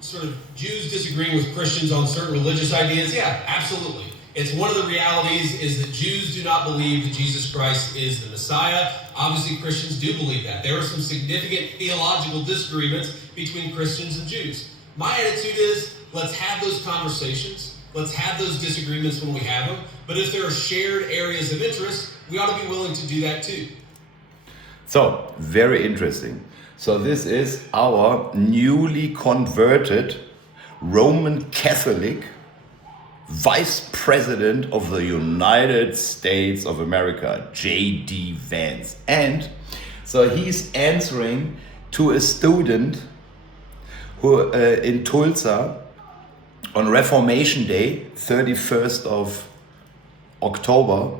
sort of Jews disagreeing with Christians on certain religious ideas? Yeah, absolutely. It's one of the realities is that Jews do not believe that Jesus Christ is the Messiah. Obviously, Christians do believe that. There are some significant theological disagreements between Christians and Jews. My attitude is, let's have those conversations. Let's have those disagreements when we have them. But if there are shared areas of interest, we ought to be willing to do that too. So, very interesting. So this is our newly converted Roman Catholic Vice President of the United States of America, JDVance. And so he's answering to a student who in Tulsa on Reformation Day, 31st of October.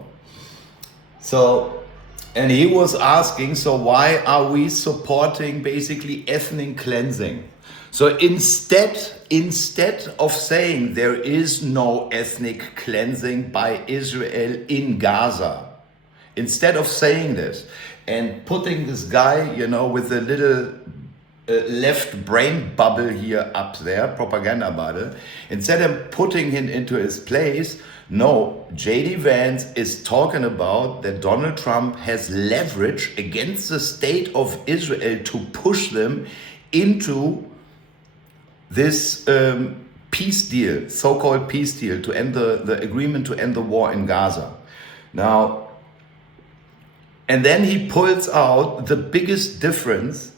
And he was asking, so why are we supporting basically ethnic cleansing? So instead of saying there is no ethnic cleansing by Israel in Gaza, instead of saying this and putting this guy, with a little left brain bubble here up there, propaganda bubble, instead of putting him into his place, no, JDVance is talking about that Donald Trump has leverage against the state of Israel to push them into this peace deal, so-called peace deal, to end the agreement to end the war in Gaza. Now, and then he pulls out the biggest difference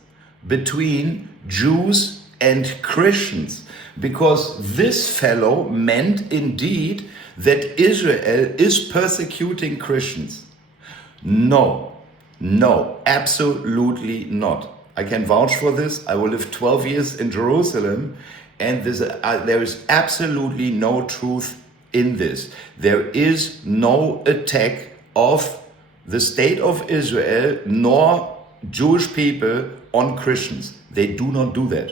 between Jews and Christians, because this fellow meant indeed that Israel is persecuting Christians. No, absolutely not. I can vouch for this. I will live 12 years in Jerusalem, and there is absolutely no truth in this. There is no attack of the state of Israel nor Jewish people on Christians. They do not do that.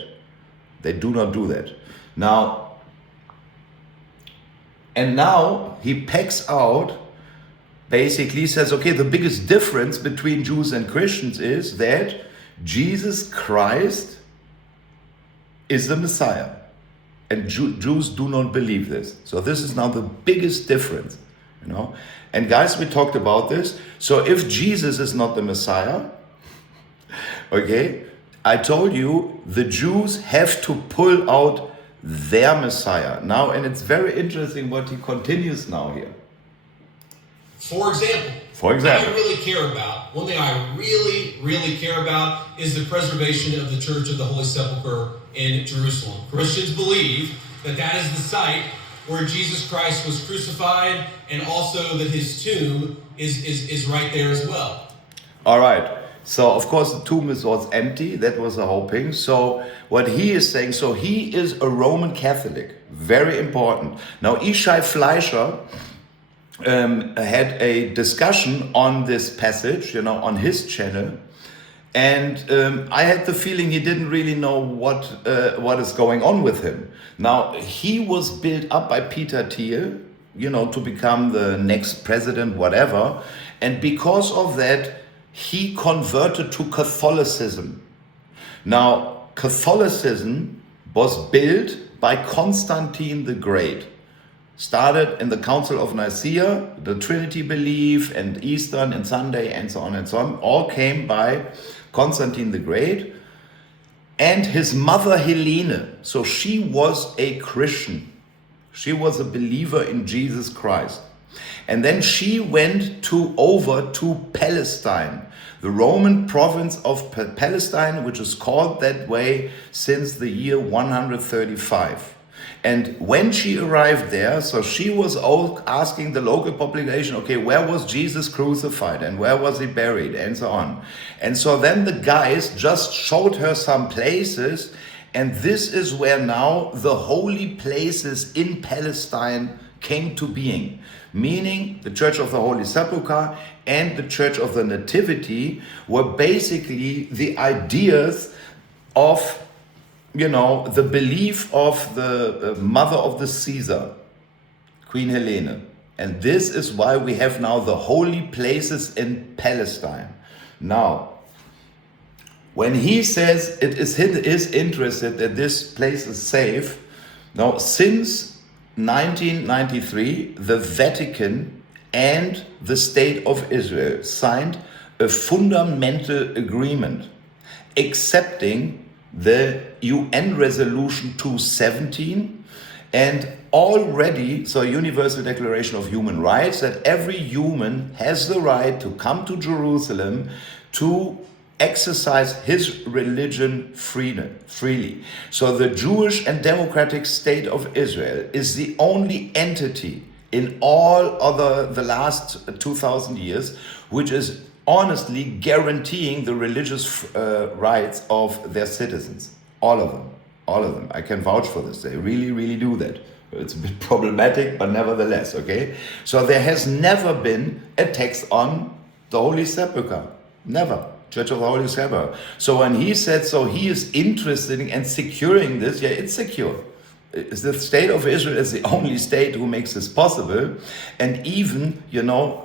Now he packs out, basically says, okay, the biggest difference between Jews and Christians is that Jesus Christ is the Messiah. And Jews do not believe this. So this is now the biggest difference, And guys, we talked about this. So if Jesus is not the Messiah, okay, I told you the Jews have to pull out their Messiah. Now, and it's very interesting what he continues now here. For example, one thing I really care about is the preservation of the Church of the Holy Sepulchre in Jerusalem. Christians believe that is the site where Jesus Christ was crucified, and also that his tomb is right there as well. All right. So, of course, the tomb was empty. That was the hoping. So, what he is saying, so he is a Roman Catholic. Very important. Now, Ishai Fleischer had a discussion on this passage, on his channel. And I had the feeling he didn't really know what is going on with him. Now, he was built up by Peter Thiel, to become the next president, whatever. And because of that, he converted to Catholicism. Now, Catholicism was built by Constantine the Great. Started in the Council of Nicaea, the Trinity belief and Eastern and Sunday and so on, all came by Constantine the Great and his mother Helene. So she was a Christian. She was a believer in Jesus Christ. And then she went over to Palestine, the Roman province of Palestine, which is called that way since the year 135. And when she arrived there, so she was asking the local population, okay, where was Jesus crucified and where was he buried and so on. And so then the guys just showed her some places, and this is where now the holy places in Palestine came to being, meaning the Church of the Holy Sepulchre and the Church of the Nativity were basically the ideas of, the belief of the mother of the Caesar, Queen Helene. And this is why we have now the holy places in Palestine. Now, when he says it is his interest that this place is safe, now since 1993, the Vatican and the State of Israel signed a fundamental agreement accepting the UN Resolution 217 and already, so Universal Declaration of Human Rights, that every human has the right to come to Jerusalem to exercise his religion freely. So the Jewish and democratic state of Israel is the only entity in all the last 2,000 years which is honestly guaranteeing the religious rights of their citizens. All of them. I can vouch for this. They really do that. It's a bit problematic, but nevertheless, okay? So there has never been a tax on the Holy Sepulchre. Never. Church of the Holy Sepulchre. So when he said, so he is interested in securing this, yeah, it's secure. The state of Israel is the only state who makes this possible, and even,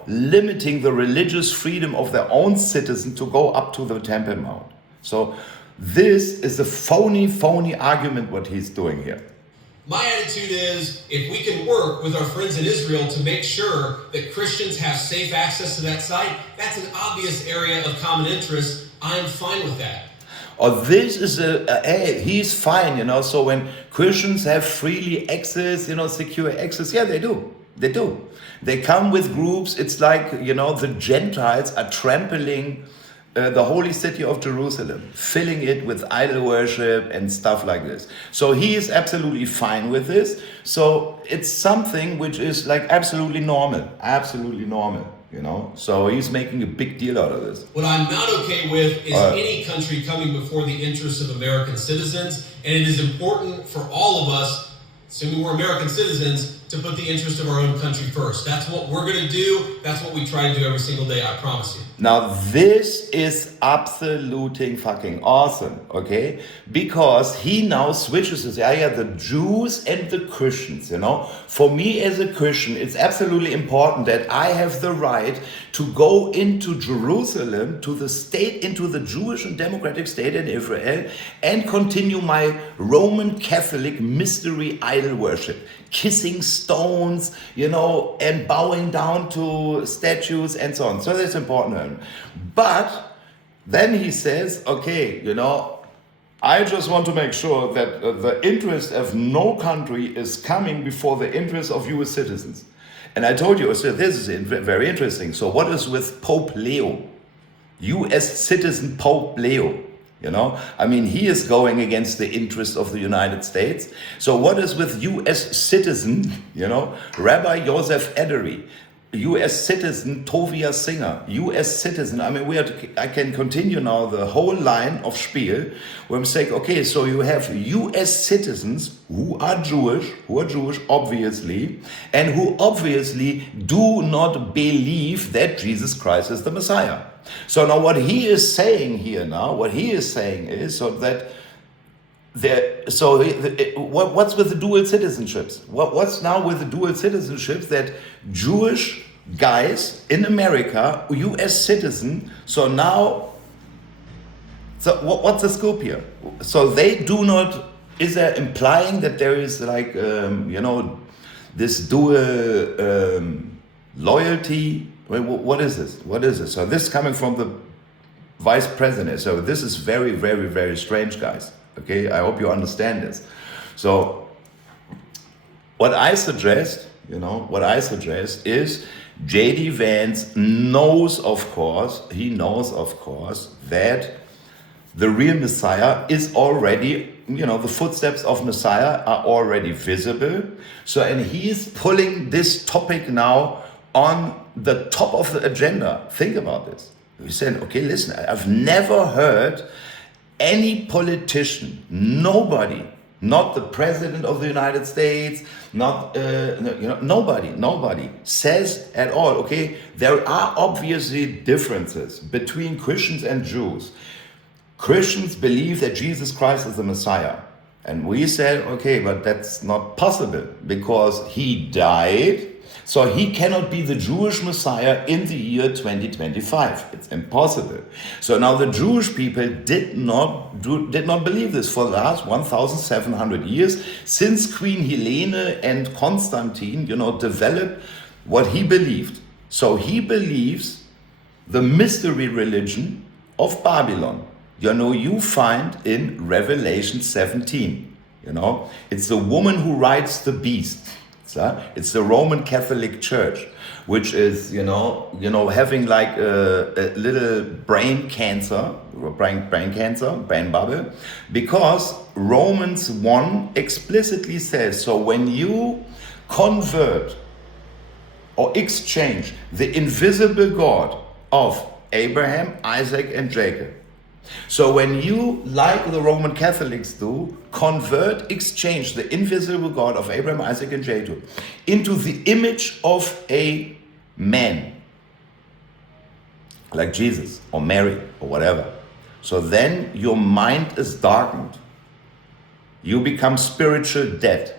limiting the religious freedom of their own citizens to go up to the Temple Mount. So this is a phony argument what he's doing here. My attitude is, if we can work with our friends in Israel to make sure that Christians have safe access to that site, that's an obvious area of common interest. I'm fine with that. Or this is he's fine, so when Christians have freely access, secure access, yeah, they do. They come with groups. It's like, the Gentiles are trampling the holy city of Jerusalem, filling it with idol worship and stuff like this. So he is absolutely fine with this. So it's something which is like absolutely normal. So he's making a big deal out of this. What I'm not okay with is any country coming before the interests of American citizens, and it is important for all of us, assuming we're American citizens, to put the interest of our own country first. That's what we're going to do. That's what we try to do every single day, I promise you. Now this is absolutely fucking awesome, okay? Because he now switches this, the Jews and the Christians, For me as a Christian, it's absolutely important that I have the right to go into Jerusalem, to the state, into the Jewish and democratic state in Israel, and continue my Roman Catholic mystery idol worship. Kissing stones, and bowing down to statues and so on. So that's important. But then he says, okay, I just want to make sure that the interest of no country is coming before the interest of US citizens. And I told you, this is very interesting. So what is with Pope Leo? US citizen Pope Leo. He is going against the interest of the United States. So what is with US citizen, Rabbi Joseph Edery, US citizen Tovia Singer, US citizen, I can continue now the whole line of spiel where I'm saying, okay, so you have US citizens who are Jewish, obviously, and who obviously do not believe that Jesus Christ is the Messiah. So now what he is saying here is so that what's with the dual citizenships? What's now with the dual citizenships that Jewish guys in America, US citizen, so what's the scoop here? So they do not, is there implying that there is like, this dual loyalty? What is this? So this is coming from the vice president. So this is very strange, guys. Okay, I hope you understand this. So what I suggest is JDVance knows, of course, that the real Messiah is already, the footsteps of Messiah are already visible. So, and he is pulling this topic now on the top of the agenda. Think about this. He said, okay, listen, I've never heard any politician, nobody, not the president of the United States, nobody says at all, okay, there are obviously differences between Christians and Jews. Christians believe that Jesus Christ is the Messiah. And we said, okay, but that's not possible because he died. So he cannot be the Jewish Messiah in the year 2025. It's impossible. So now the Jewish people did not believe this for the last 1,700 years, since Queen Helene and Constantine, developed what he believed. So he believes the mystery religion of Babylon. You find in Revelation 17. It's the woman who rides the beast. It's the Roman Catholic Church, which is, having like a little brain bubble, because Romans 1 explicitly says, so when you convert or exchange the invisible God of Abraham, Isaac, and Jacob, so when you, like the Roman Catholics do, exchange the invisible God of Abraham, Isaac, and Jacob into the image of a man, like Jesus or Mary or whatever, so then your mind is darkened. You become spiritual dead.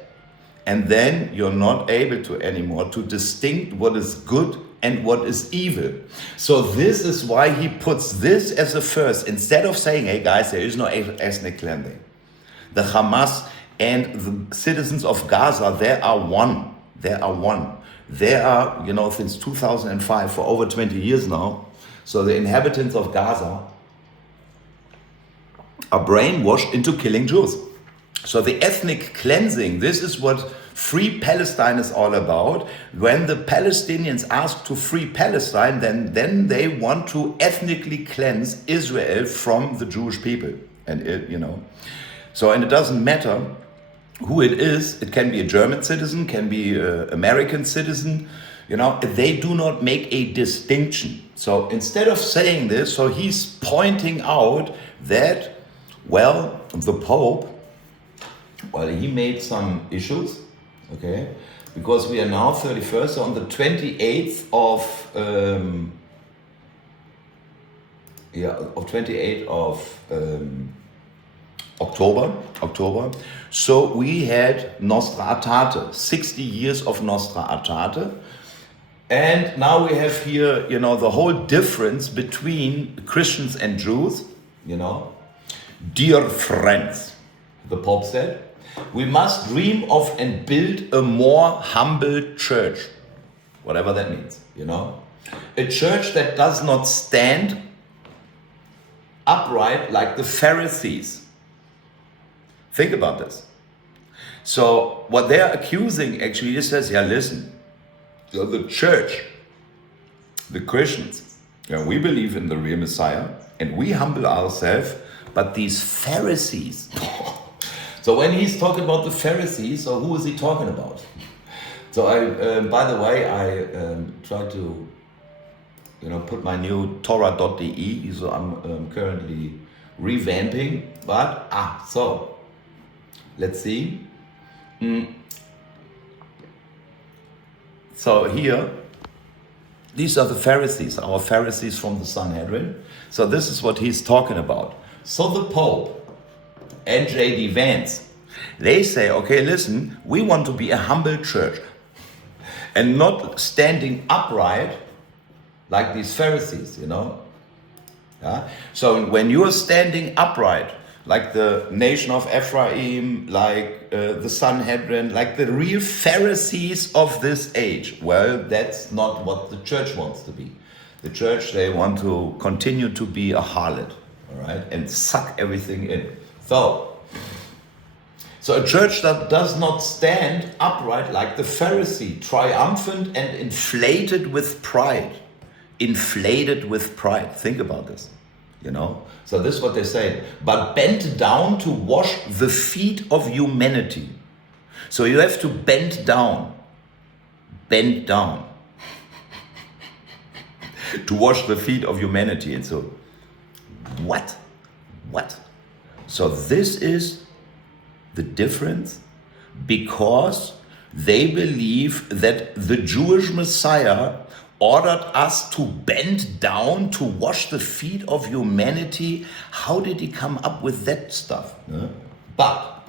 And then you're not able to anymore to distinguish what is good and what is evil. So this is why he puts this as a first, instead of saying, hey guys, there is no ethnic cleansing. The Hamas and the citizens of Gaza, they are one. They are, since 2005, for over 20 years now. So the inhabitants of Gaza are brainwashed into killing Jews. So the ethnic cleansing, this is what Free Palestine is all about. When the Palestinians ask to free Palestine, then they want to ethnically cleanse Israel from the Jewish people. And and it doesn't matter who it is. It can be a German citizen, can be an American citizen. They do not make a distinction. So instead of saying this, so he's pointing out that, the Pope, he made some issues, okay? Because we are now 31st, so on the 28th of October. So we had Nostra Aetate, 60 years of Nostra Aetate. And now we have here, the whole difference between Christians and Jews, Dear friends, the Pope said, we must dream of and build a more humble church, whatever that means, a church that does not stand upright like the Pharisees. Think about this. So what they're accusing actually is says, listen, the church, the Christians, we believe in the real Messiah and we humble ourselves, but these Pharisees. So when he's talking about the Pharisees, so who is he talking about? So by the way, I tried to, put my new Torah.de, so I'm currently revamping, but, so, let's see. So here, these are the Pharisees, our Pharisees from the Sanhedrin. So this is what he's talking about. So the Pope and JDVance, they say, okay, listen, we want to be a humble church and not standing upright like these Pharisees, Yeah? So when you're standing upright, like the Nation of Ephraim, like the Sanhedrin, like the real Pharisees of this age, that's not what the church wants to be. The church, they want to continue to be a harlot, all right, and suck everything in. So a church that does not stand upright like the Pharisee, triumphant and inflated with pride. Inflated with pride. Think about this, So this is what they say. But bent down to wash the feet of humanity. So you have to bend down. Bend down. To wash the feet of humanity. And so, what? So this is the difference, because they believe that the Jewish Messiah ordered us to bend down to wash the feet of humanity. How did he come up with that stuff? But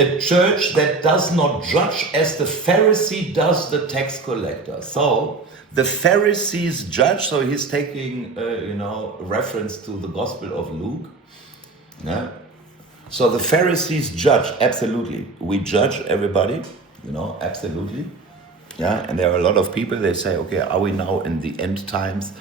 a church that does not judge as the Pharisee does the tax collector. So the Pharisees judge, so he's taking, reference to the Gospel of Luke. Yeah? So the Pharisees judge, absolutely. We judge everybody, absolutely. Yeah, and there are a lot of people, they say, okay, are we now in the end times?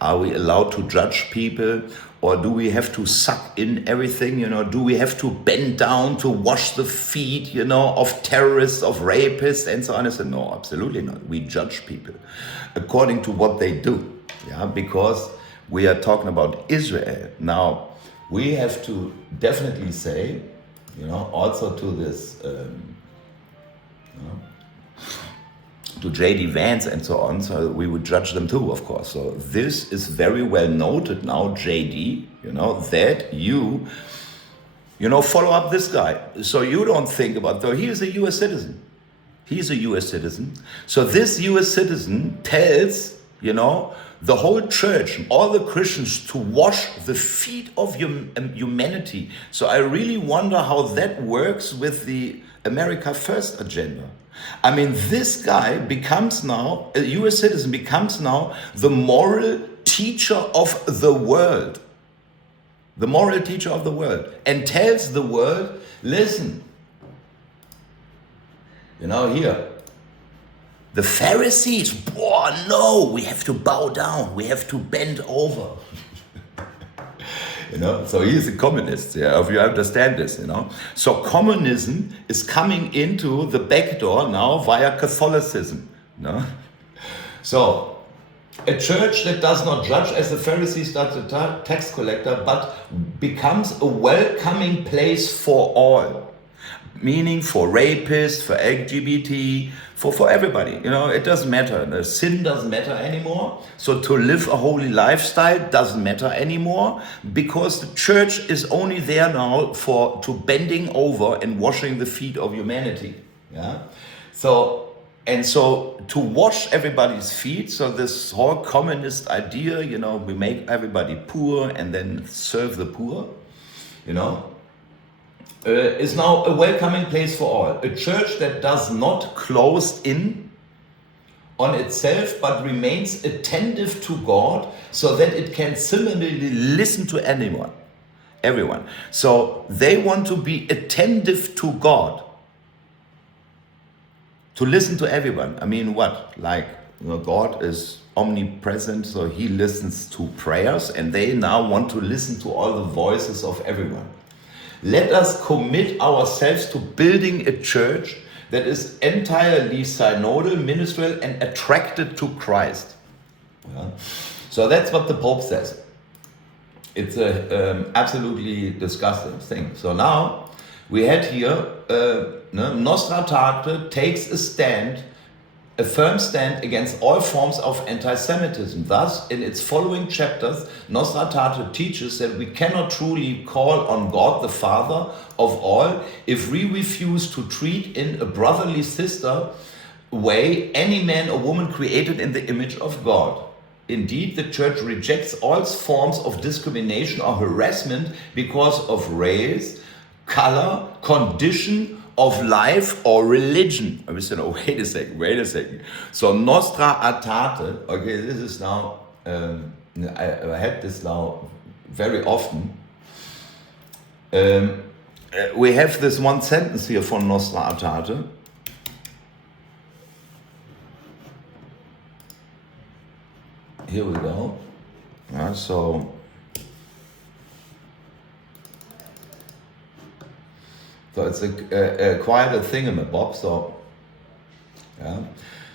Are we allowed to judge people? Or do we have to suck in everything? Do we have to bend down to wash the feet, of terrorists, of rapists, and so on? I said, no, absolutely not. We judge people according to what they do. Yeah, because we are talking about Israel. Now, we have to definitely say, also to this, to JDVance and so on, so we would judge them too, of course. So this is very well noted now, JD, that you follow up this guy. So you don't think about, though he is a US citizen. He's a US citizen. So this US citizen tells, the whole church, all the Christians, to wash the feet of humanity. So I really wonder how that works with the America First agenda. I mean, this guy becomes now, a US citizen becomes now the moral teacher of the world. The moral teacher of the world. And tells the world, listen, here, the Pharisees, no, we have to bow down, we have to bend over. So he is a communist, if you understand this, So communism is coming into the back door now via Catholicism, So a church that does not judge as the Pharisees does the tax collector, but becomes a welcoming place for all, meaning for rapists, for LGBT, for everybody. It doesn't matter. The sin doesn't matter anymore. So to live a holy lifestyle doesn't matter anymore, because the church is only there now to bending over and washing the feet of humanity. Yeah. So to wash everybody's feet. So this whole communist idea, we make everybody poor and then serve the poor. Is now a welcoming place for all. A church that does not close in on itself, but remains attentive to God, so that it can similarly listen to everyone. So they want to be attentive to God, to listen to everyone. I mean, what? God is omnipresent, so he listens to prayers, and they now want to listen to all the voices of everyone. Let us commit ourselves to building a church that is entirely synodal, ministerial, and attracted to Christ. Yeah. So that's what the Pope says. It's a absolutely disgusting thing. So now we had here Nostra Aetate takes a firm stand against all forms of anti-Semitism. Thus, in its following chapters, Nostra Aetate teaches that we cannot truly call on God the Father of all if we refuse to treat in a brotherly sister way any man or woman created in the image of God. Indeed, the Church rejects all forms of discrimination or harassment because of race, color, condition, of life or religion. I said, wait a second. So Nostra Aetate, okay, this is now, I had this now very often. We have this one sentence here from Nostra Aetate. Here we go. Yeah, so it's quite a thingamabob. So, yeah.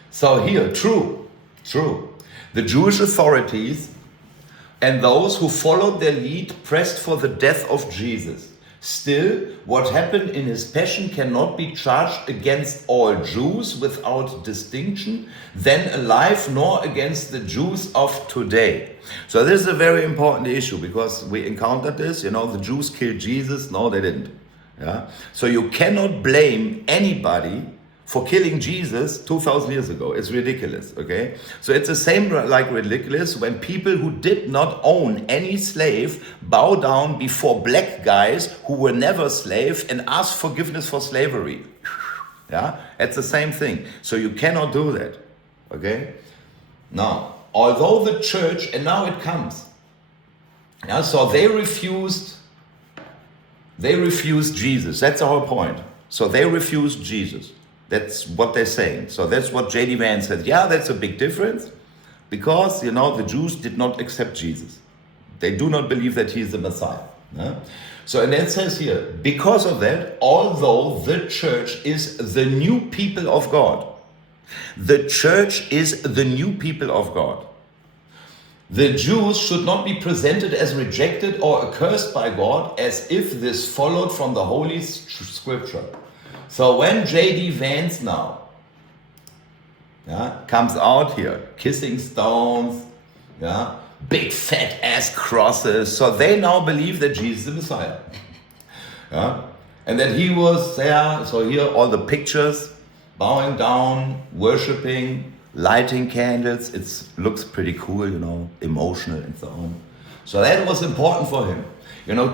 So here, true. The Jewish authorities and those who followed their lead pressed for the death of Jesus. Still, what happened in his passion cannot be charged against all Jews without distinction, then alive, nor against the Jews of today. So this is a very important issue, because we encountered this, the Jews killed Jesus. No, they didn't. Yeah? So you cannot blame anybody for killing Jesus 2,000 years ago. It's ridiculous, okay? So it's the same like ridiculous when people who did not own any slave bow down before black guys who were never slave and ask forgiveness for slavery. Yeah, it's the same thing. So you cannot do that, okay? Now, although the church, and now it comes, yeah, so they refused Jesus. That's the whole point. So they refused Jesus. That's what they're saying. So that's what JDVance said. Yeah, that's a big difference because, the Jews did not accept Jesus. They do not believe that he's the Messiah. Yeah? So, and it says here, because of that, although the church is the new people of God, the church is the new people of God. The Jews should not be presented as rejected or accursed by God as if this followed from the Holy Scripture. So when JDVance now comes out here, kissing stones, big fat ass crosses, so they now believe that Jesus is the Messiah. And that he was there, so here all the pictures, bowing down, worshipping, lighting candles, it looks pretty cool, emotional and so on. So that was important for him,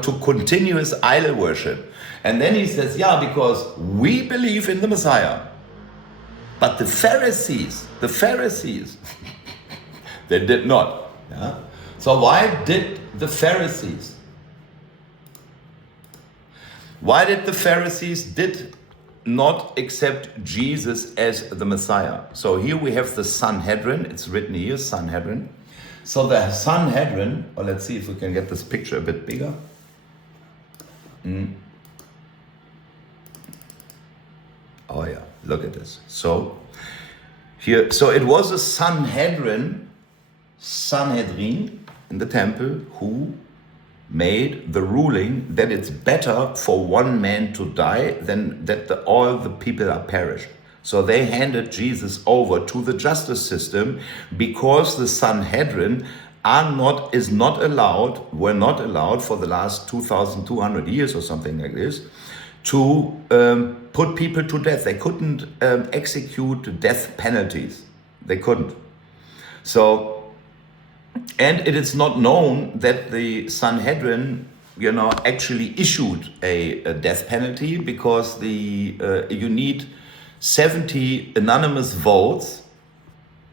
to continue his idol worship. And then he says, because we believe in the Messiah. But the Pharisees, they did not. Yeah? So why did the Pharisees did not accept Jesus as the Messiah? So here we have the Sanhedrin. It's written here, Sanhedrin. So the Sanhedrin, let's see if we can get this picture a bit bigger. Oh yeah, look at this. So here, so it was a Sanhedrin in the temple who made the ruling that it's better for one man to die than that all the people are perished. So they handed Jesus over to the justice system because the Sanhedrin were not allowed for the last 2,200 years or something like this to put people to death. They couldn't execute death penalties. They couldn't. So, and it is not known that the Sanhedrin, actually issued a death penalty because you need 70 anonymous votes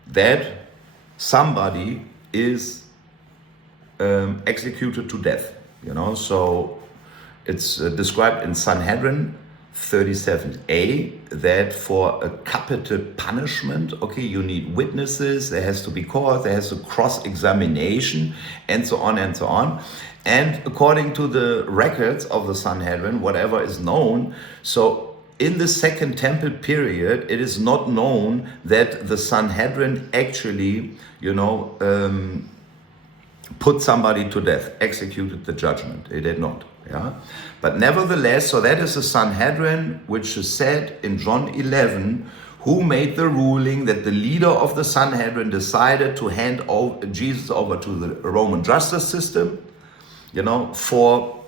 that somebody is executed to death. So it's described in Sanhedrin 37a that for a capital punishment, you need witnesses, there has to be court, there has to cross-examination, and so on and so on. And according to the records of the Sanhedrin, whatever is known, so in the Second Temple period, it is not known that the Sanhedrin actually, put somebody to death, executed the judgment. It did not. Yeah, but nevertheless, so that is the Sanhedrin, which is said in John 11, who made the ruling that the leader of the Sanhedrin decided to hand Jesus over to the Roman justice system, for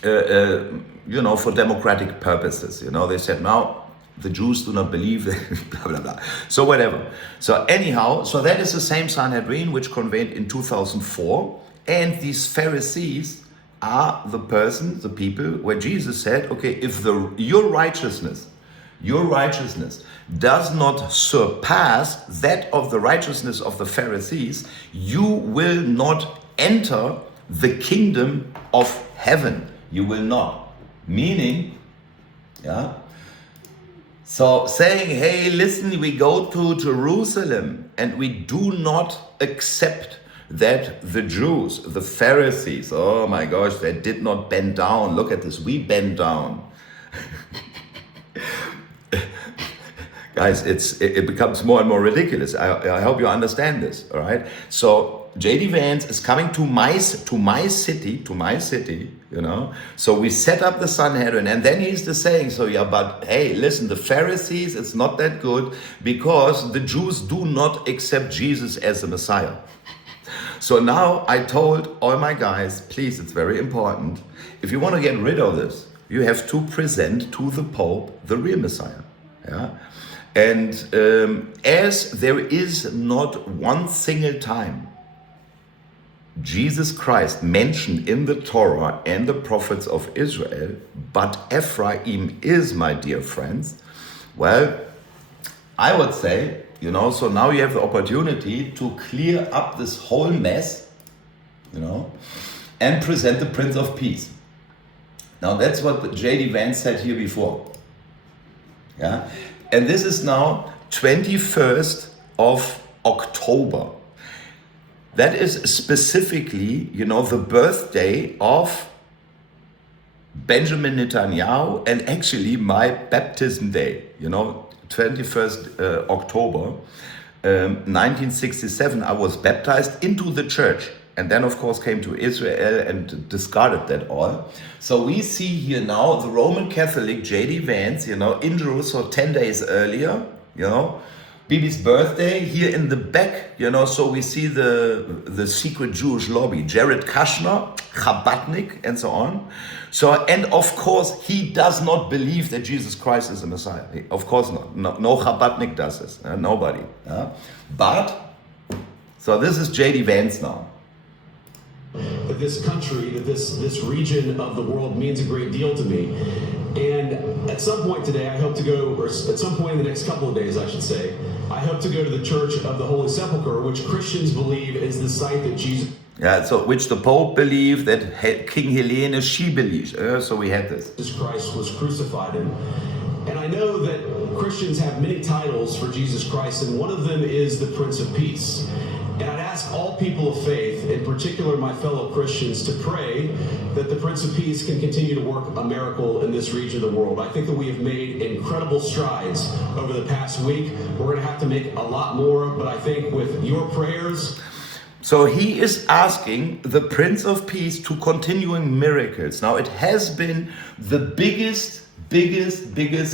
democratic purposes. They said, now the Jews do not believe, blah, blah, blah. So whatever. So anyhow, so that is the same Sanhedrin which convened in 2004, and these Pharisees are the people where Jesus said, if your righteousness does not surpass that of the righteousness of the Pharisees, you will not enter the kingdom of heaven. You will not. Meaning, so saying, hey, listen, we go to Jerusalem and we do not accept that the Jews, the Pharisees, oh my gosh, they did not bend down. Look at this, we bend down. Guys, it becomes more and more ridiculous. I hope you understand this, all right? So JDVance is coming to my city, So we set up the Sanhedrin, and then he's saying, but hey, listen, the Pharisees, it's not that good because the Jews do not accept Jesus as the Messiah. So now I told all my guys, please, it's very important. If you want to get rid of this, you have to present to the Pope the real Messiah. Yeah? And as there is not one single time Jesus Christ mentioned in the Torah and the prophets of Israel, but Ephraim is, my dear friends, well, I would say, so now you have the opportunity to clear up this whole mess, and present the Prince of Peace. Now that's what JDVance said here before. Yeah, and this is now 21st of October. That is specifically, the birthday of Benjamin Netanyahu and actually my baptism day, 21st October 1967, I was baptized into the church. And then, of course, came to Israel and discarded that all. So we see here now the Roman Catholic JDVance, in Jerusalem 10 days earlier, Bibi's birthday here in the back, so we see the secret Jewish lobby, Jared Kushner, Chabadnik, and so on. So, and of course, he does not believe that Jesus Christ is the Messiah. Of course not. No Chabadnik does this. Nobody. But, so this is JDVance now. That this country, that this region of the world means a great deal to me. And at some point today, I hope to go, or at some point in the next couple of days, I should say, I hope to go to the Church of the Holy Sepulchre, which Christians believe is the site that Jesus... Yeah, so which the Pope believed, that King Helene, she believes. So we had this. Jesus Christ was crucified in. And I know that Christians have many titles for Jesus Christ, and one of them is the Prince of Peace. And I'd ask all people of faith, in particular my fellow Christians, to pray that the Prince of Peace can continue to work a miracle in this region of the world. I think that we have made incredible strides over the past week. We're going to have to make a lot more, but I think with your prayers... So he is asking the Prince of Peace to continuing miracles. Now it has been the biggest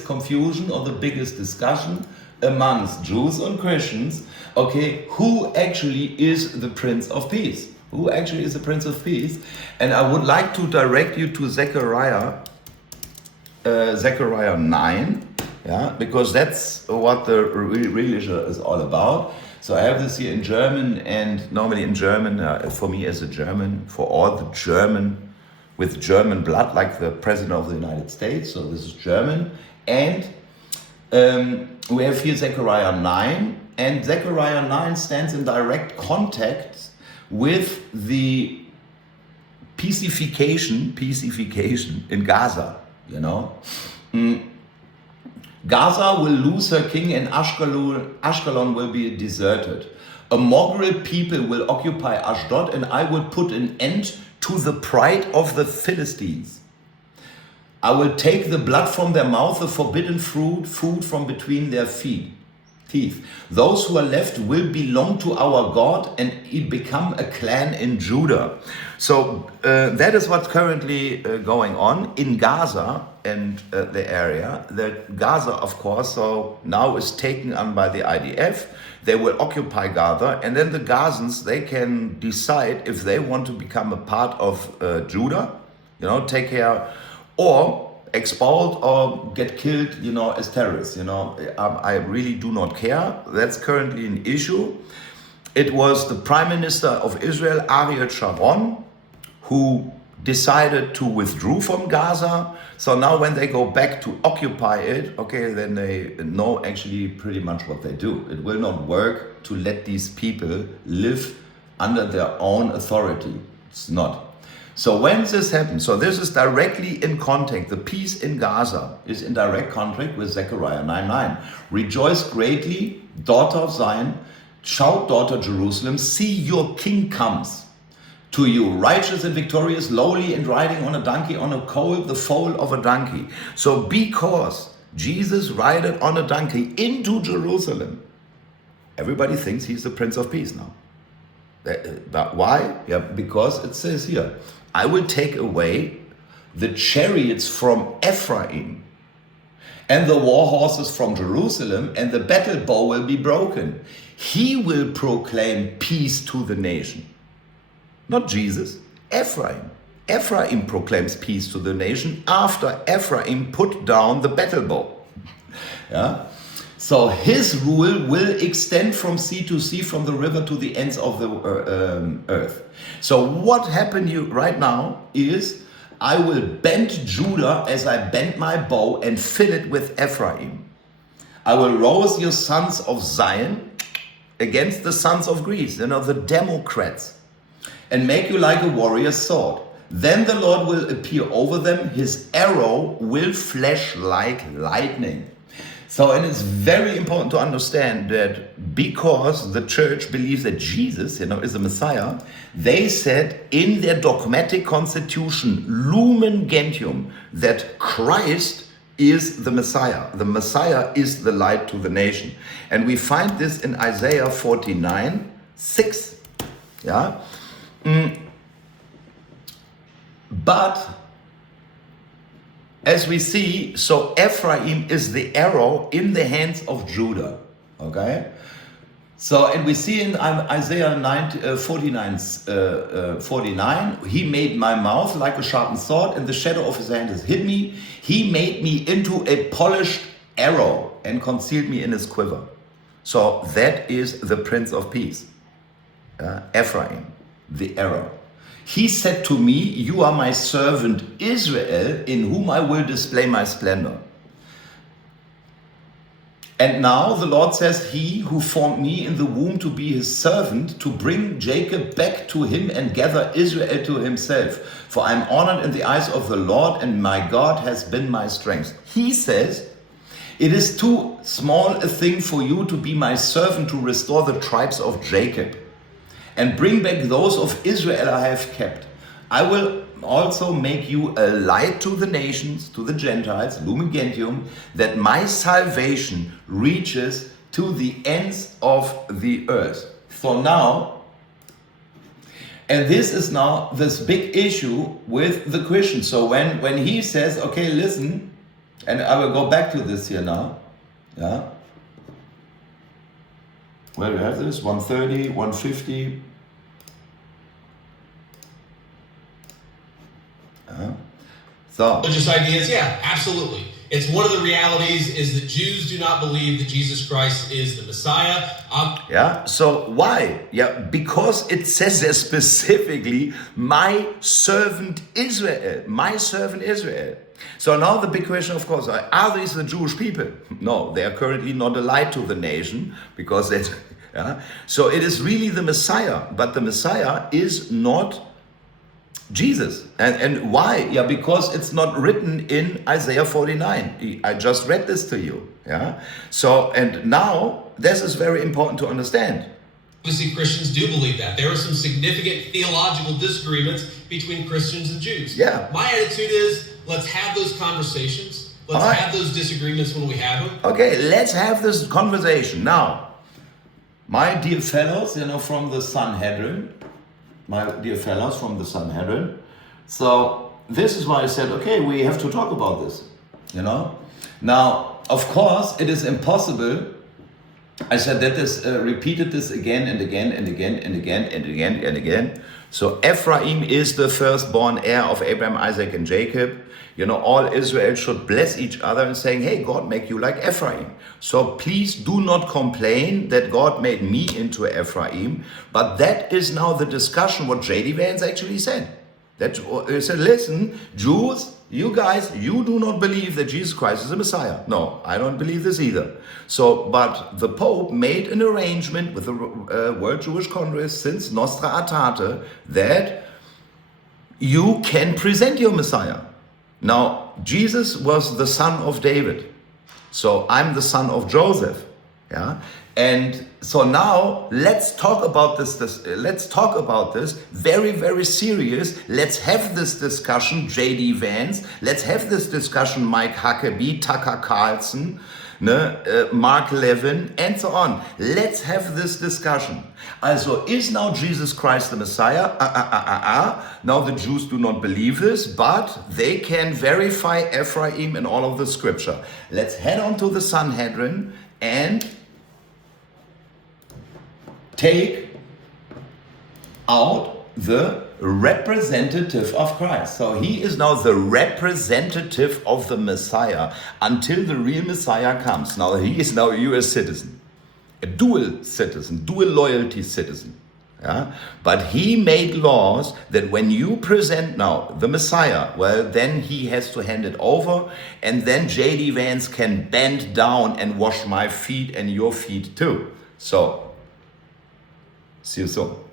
confusion or the biggest discussion amongst Jews and Christians. Okay, who actually is the Prince of Peace? Who actually is the Prince of Peace? And I would like to direct you to Zechariah 9, yeah, because that's what the religion is all about. So I have this here in German, and normally in German, for me as a German, for all the German with German blood, like the President of the United States, so this is German. And we have here Zechariah 9, and Zechariah 9 stands in direct contact with the peacification in Gaza, Gaza will lose her king and Ashkelon will be deserted. A mongrel people will occupy Ashdod, and I will put an end to the pride of the Philistines. I will take the blood from their mouth, the forbidden food from between their teeth. Those who are left will belong to our God and become a clan in Judah. So that is what's currently going on in Gaza and the area. That Gaza, of course, so now is taken on by the IDF. They will occupy Gaza, and then the Gazans, they can decide if they want to become a part of Judah, take care, or expelled or get killed, as terrorists. I really do not care. That's currently an issue. It was the Prime Minister of Israel, Ariel Sharon, who decided to withdraw from Gaza. So now when they go back to occupy it, okay, then they know actually pretty much what they do. It will not work to let these people live under their own authority. It's not. So when this happens, so this is directly in contact, the peace in Gaza is in direct contact with Zechariah 9:9. Rejoice greatly, daughter of Zion, shout, daughter Jerusalem, see your king comes to you, righteous and victorious, lowly and riding on a donkey, on a colt, the foal of a donkey. So because Jesus rided on a donkey into Jerusalem, everybody thinks he's the Prince of Peace now. But why? Yeah, because it says here, I will take away the chariots from Ephraim and the war horses from Jerusalem, and the battle bow will be broken. He will proclaim peace to the nation. Not Jesus, Ephraim. Ephraim proclaims peace to the nation after Ephraim put down the battle bow. Yeah. So his rule will extend from sea to sea, from the river to the ends of the earth. So what happened right now is, I will bend Judah as I bend my bow and fill it with Ephraim. I will rouse your sons of Zion against the sons of Greece, the Democrats, and make you like a warrior's sword. Then the Lord will appear over them. His arrow will flash like lightning. So, and it's very important to understand that because the church believes that Jesus, is the Messiah, they said in their dogmatic constitution, Lumen Gentium, that Christ is the Messiah. The Messiah is the light to the nation. And we find this in Isaiah 49:6. Yeah. But as we see, so Ephraim is the arrow in the hands of Judah. Okay? So, and we see in Isaiah 49, he made my mouth like a sharpened sword, and the shadow of his hand has hid me. He made me into a polished arrow and concealed me in his quiver. So that is the Prince of Peace. Ephraim, the arrow. He said to me, you are my servant Israel, in whom I will display my splendor. And now the Lord says, he who formed me in the womb to be his servant, to bring Jacob back to him and gather Israel to himself. For I am honored in the eyes of the Lord, and my God has been my strength. He says, it is too small a thing for you to be my servant, to restore the tribes of Jacob and bring back those of Israel I have kept. I will also make you a light to the nations, to the Gentiles, Lumen Gentium, that my salvation reaches to the ends of the earth. So now, and this is now this big issue with the Christians. So when he says, okay, listen, and I will go back to this here now. Yeah. Where do you have this? 130, 150. So religious ideas, yeah, absolutely. It's one of the realities is that Jews do not believe that Jesus Christ is the Messiah. Yeah, so why? Yeah, because it says there specifically, my servant Israel, my servant Israel. So now the big question, of course, are these the Jewish people? No, they are currently not a light to the nation, because that's, yeah. So it is really the Messiah, but the Messiah is not Jesus. And why? Yeah, because it's not written in Isaiah 49. I just read this to you. Yeah. So, and now this is very important to understand. Obviously, Christians do believe that. There are some significant theological disagreements between Christians and Jews. Yeah. My attitude is, let's have those conversations. Let's have those disagreements when we have them. Okay, let's have this conversation. Now, my dear fellows, from the Sanhedrin, so this is why I said, okay, we have to talk about this, Now, of course, it is impossible. I said that this, repeated this again and again and again and again and again and again. So Ephraim is the firstborn heir of Abraham, Isaac, and Jacob. All Israel should bless each other and saying, hey, God make you like Ephraim. So please do not complain that God made me into Ephraim. But that is now the discussion, what JDVance actually said. That he said, listen, Jews, you guys, you do not believe that Jesus Christ is the Messiah. No, I don't believe this either. So, but the Pope made an arrangement with the World Jewish Congress since Nostra Aetate that you can present your Messiah. Now, Jesus was the son of David. So I'm the son of Joseph. Yeah. And so now let's talk about this. Let's talk about this very, very serious. Let's have this discussion, JDVance. Let's have this discussion, Mike Huckabee, Tucker Carlson, Mark Levin, and so on. Let's have this discussion. Also, is now Jesus Christ the Messiah? Now the Jews do not believe this, but they can verify Ephraim in all of the scripture. Let's head on to the Sanhedrin and take out the representative of Christ. So he is now the representative of the Messiah until the real Messiah comes. Now he is now a US citizen, a dual citizen, dual loyalty citizen. Yeah? But he made laws that when you present now the Messiah, well, then he has to hand it over, and then JDVance can bend down and wash my feet and your feet too. So, see you soon.